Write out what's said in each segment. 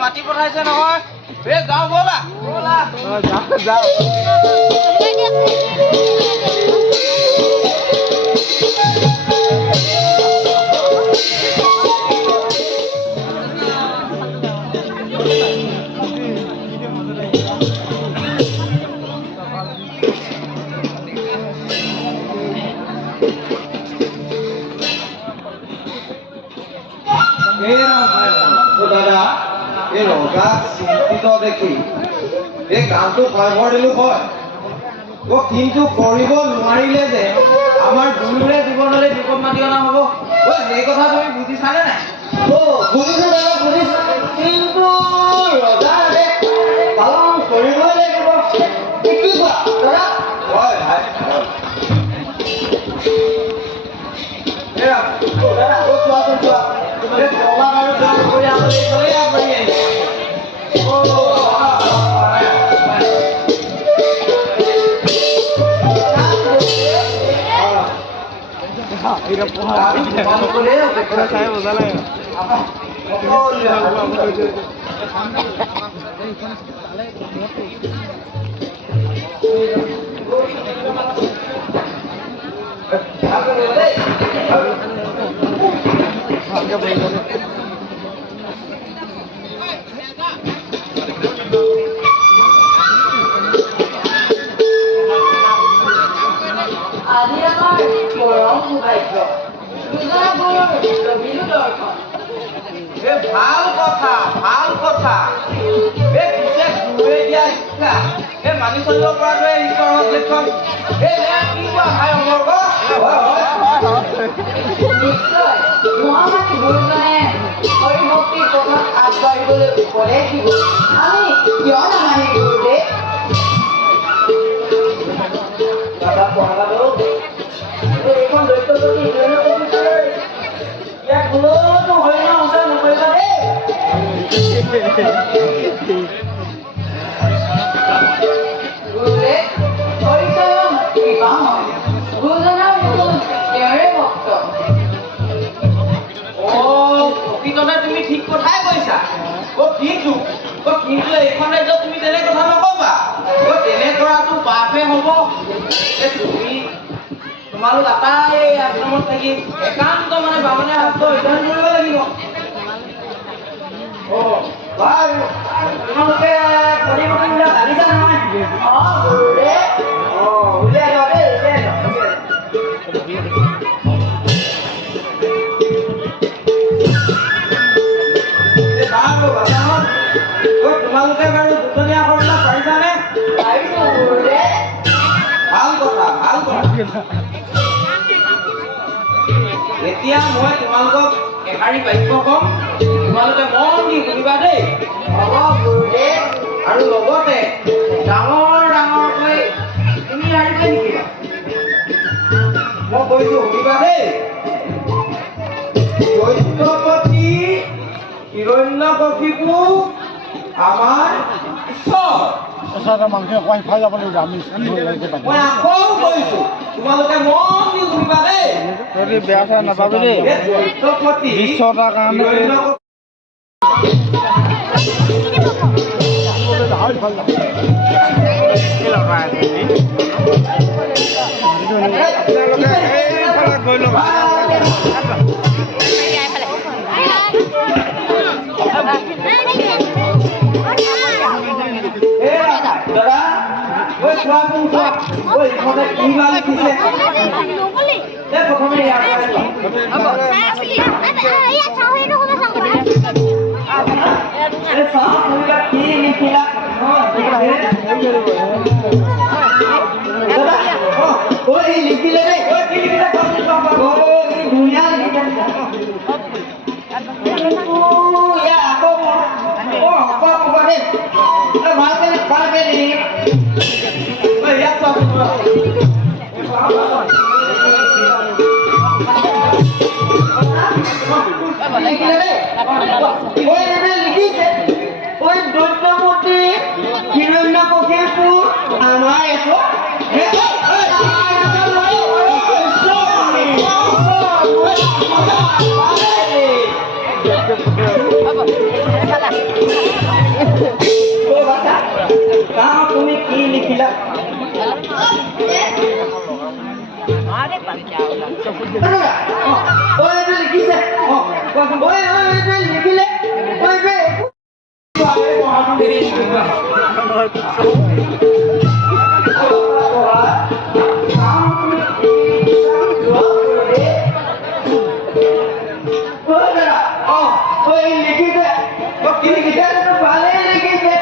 মাটি পঠাইছে নহয় এ যাও বলা বলা যাও যাও দাদা এই ৰজাক চিন্তিত দেখি এই গানটো ভয়ভৰ দিলো হয় কিন্তু কৰিব নোৱাৰিলে যে আমাৰ দুয়োৰে জীৱনলৈ বিপদ মাতি অনা হ'ব সেই কথা তুমি বুজিছানে নাই বুজিছো দাদা বুজিছো কিন্তু ৰজাৰে পালন কৰিবই লাগিব কি কোৱা দাদা হয় ভাই দাদা চোৱাচোন চোৱা আজি আমাৰ পৰম সৌভাগ্য ভাল কথা ভাল কথা মানি চলিব পৰাটোৱে ঈশ্বৰৰ লক্ষণ কি কোৱা ভাই অমৰ্গ নিশ্চয় মহামানী গুৰুজনে হৰিভক্তিৰ পথত আগবাঢ়িবলৈ উপদেশ দিব আমি কিয় নামানি গুৰুদেৱ দাদা পঢ়ালো এইখন দৈত্য প্ৰতি ইয়াক কোনোনো হৰিণ উচা নকৰিবা গুৰুদেৱ হৰিচৰণ কৃপাময় গুৰুজনাৰ তেওঁৰে ভক্ত প্ৰকৃততে তুমি ঠিক কথাই কৈছা কিন্তু এইখন ৰাজ্যত তুমি তেনে কথা নকবা তেনে কৰাটো পাপহে হ'ব তুমি তোমালোক আটাই এই আশ্ৰমত থাকি একান্ত মানে বামুণীয়া শাস্ত্ৰ অধ্যয়ন কৰিব লাগিব বাৰু তোমালোকে প্ৰতিমূৰ্তিবিলাক আনিছা নহয় গুৰুদেৱ উলিয়াই লোৱা দেই উলিয়াই লোৱা তোমালোকে বাৰু দুজনীয়া কৰিব পাৰিছানে? পাৰিছোঁ গুৰুদেৱ ভাল কথা ভাল কথা এতিয়া মই তোমালোকক এষাৰি বাক্য কম তোমালোকে মন দি শুনিবা দেই হ'ব গুৰুদেৱ আৰু লগতে ডাঙৰ ডাঙৰকৈ তুমি শাৰীকে লিখিবা মই কৈছো শুনিবা দেই দৈত্যপতি হিৰণ্যকশিপু আমাৰ ঈশ্বৰ মানুহে কয় খাই যাব লাগিব আমি মই আকৌ কৈছো তোমালোকে মন দি শুনিবা দেই বেয়া চেয়া নাপাবি দেই দৈত্যপতি বিশ্বতাৰ কাৰণে গৈ ল'বা দাদা ঐ চোৱাচোন চোৱা ঐ ইহঁতে কি বা লিখিছে প্ৰথমে ইয়াৰ পৰা কি লিখিলা লিখিলে দেই কি লিখিলে ধুনীয়া লিখিছে ভালকে ইয়াত লিখিছে ওই দৈত্যপতি হিৰণ্যকশিপু আমাৰ একো তুমি কি লিখিলা লিখিছে লিখিলে লিখিছে কি লিখিছে ভালে লিখিছে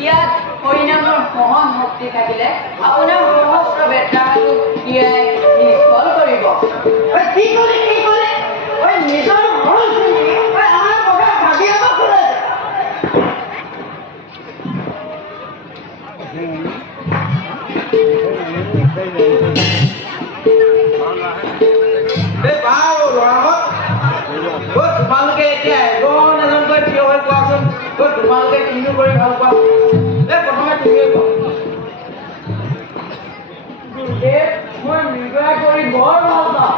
ইয়াত হৰিনামৰ মহান শক্তি থাকিলে আপোনাৰ সহস্ৰ বেটাটো দিয়াই নিষ্ফল কৰিব কি কৰে নিজৰ আমাৰ কথা ভাবি আমাক কৰে তোমালোকে এতিয়া এজনকৈ থিয় হৈ কোৱাচোন তোমালোকে কিনো কৰি ভাল পোৱা প্ৰথমে তুমিয়ে কোৱা মই মৃগয়া কৰি বৰ ভাল পাওঁ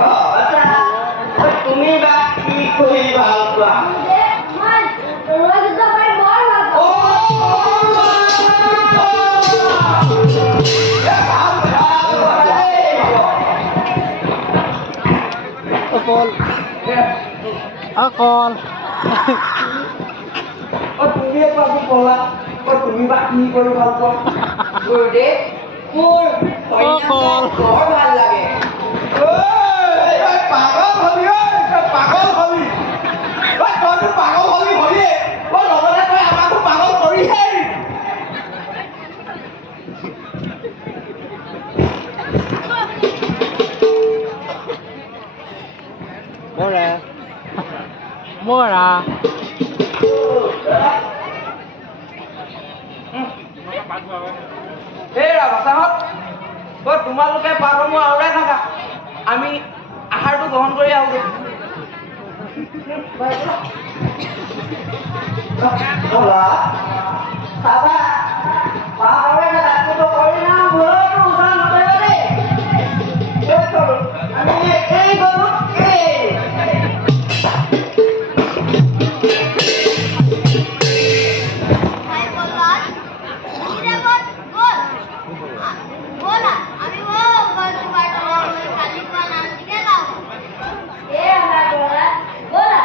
Oh, that's right. কল তুমি একো ক'লা তুমি বা কি কৰি ভাল পোৱা গুৰুদেৱ মোৰ বৰ ভাল লাগে পাগল হলি পাগল হলি তইতো পাগল হলি হলিয়ে লগতে তই আমাকো পাগল কৰিহে মৰা এই ৰাভাসাহত তোমালোকে পাৰমো আওৰাই থাকা আমি আহাৰটো গ্ৰহণ কৰি আহোগৈ বলা চাবা পাহৰে ৰাতিটো কৰি না ঘৰটো উচা নকৰিবা দেই আমি এই গলো এই ভাই বললাম নিরাপদ গোল গোলা আমি ও গোল পাটো খালি কোন আনতে গাও এ আমার গোলা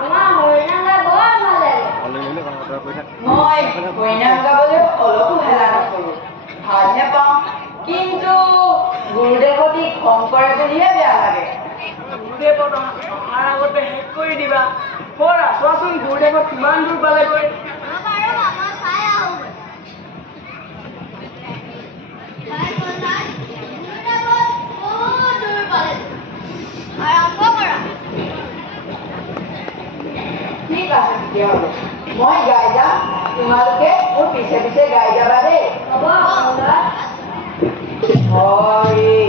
আমার হইনাঙ্গা বৰ ভাল লাগে মই কইনাক গাবলৈ অলপো হেলা নকৰোঁ ভাল নেপাওঁ কিন্তু গুৰুদেৱতী খং কৰে বুলিহে বেয়া লাগে গুৰুদেৱত অহাৰ আগতে শেষ কৰি দিবা পৰা চোৱাচোন গুৰুদেৱত কিমান দূৰ পালেগৈ ৰবাৰে মামা চাই আহো ভাই বললাম নিৰাপদ বহুত দূৰ পালে আৰম্ভ কৰা ঠিক আছে তেতিয়াহ'লে মই গাই যাম তোমালোকে মোৰ পিছে পিছে গাই যাবা দেই হ'ব বললাম হৰি